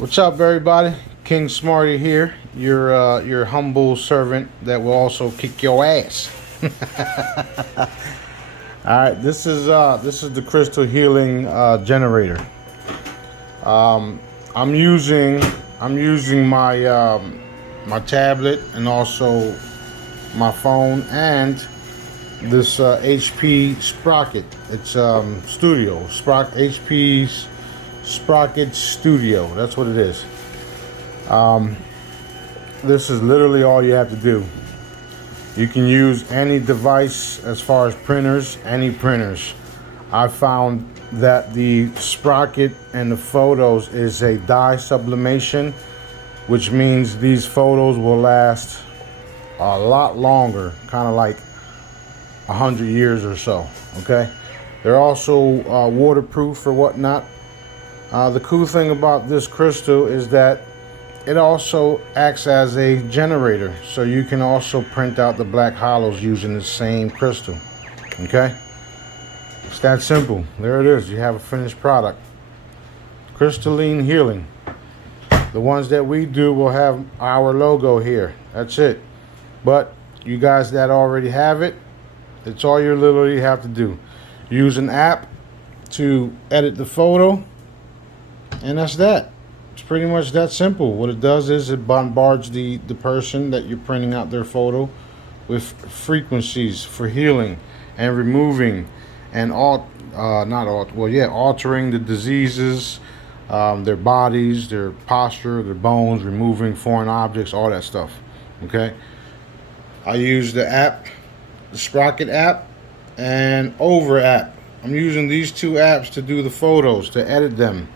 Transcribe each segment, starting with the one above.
What's up, everybody? King Smarty here, your humble servant that will also kick your ass. All right, this is the crystal healing generator. I'm using my my tablet and also my phone and this HP Sprocket. It's HP's Sprocket Studio. That's what it is. This is literally all you have to do. You can use any device as far as printers, any printers. I found that the Sprocket and the photos is a dye sublimation, which means these photos will last a lot longer, kind of like 100 years or so. Okay, they're also waterproof or whatnot. The cool thing about this crystal is that it also acts as a generator, so you can also print out the black hollows using the same crystal. Okay, it's that simple. There it is. You have a finished product. Crystalline healing. The ones that we do will have our logo here. That's it. But you guys that already have it, it's all you literally have to do. Use an app to edit the photo, and that's that. It's pretty much that simple. What it does is it bombards the person that you're printing out their photo with frequencies for healing and removing and altering the diseases, their bodies, their posture, their bones, removing foreign objects, all that stuff. Okay, I use the app, the Sprocket app and Over app. I'm using these two apps to do the photos, to edit them.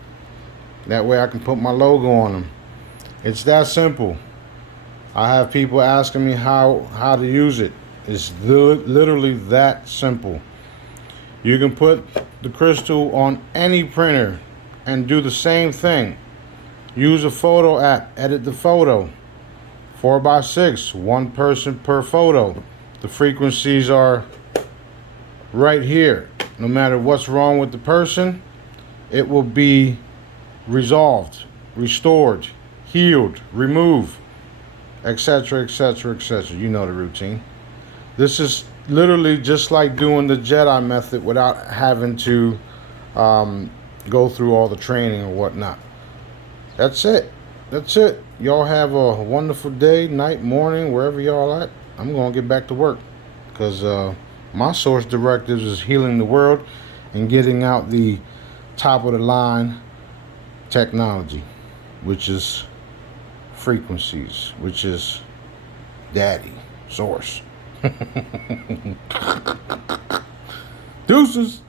That way I can put my logo on them. It's that simple. I have people asking me how to use it. It's literally that simple. You can put the crystal on any printer and do the same thing. Use a photo app, edit the photo. 4x6, one person per photo. The frequencies are right here. No matter what's wrong with the person, it will be resolved, restored, healed, removed, etc., etc., etc. You know the routine. This is literally just like doing the Jedi method without having to go through all the training or whatnot. That's it. That's it. Y'all have a wonderful day, night, morning, wherever y'all at. I'm going to get back to work because my source directives is healing the world and getting out the top of the line technology, which is frequencies, which is daddy source. Deuces.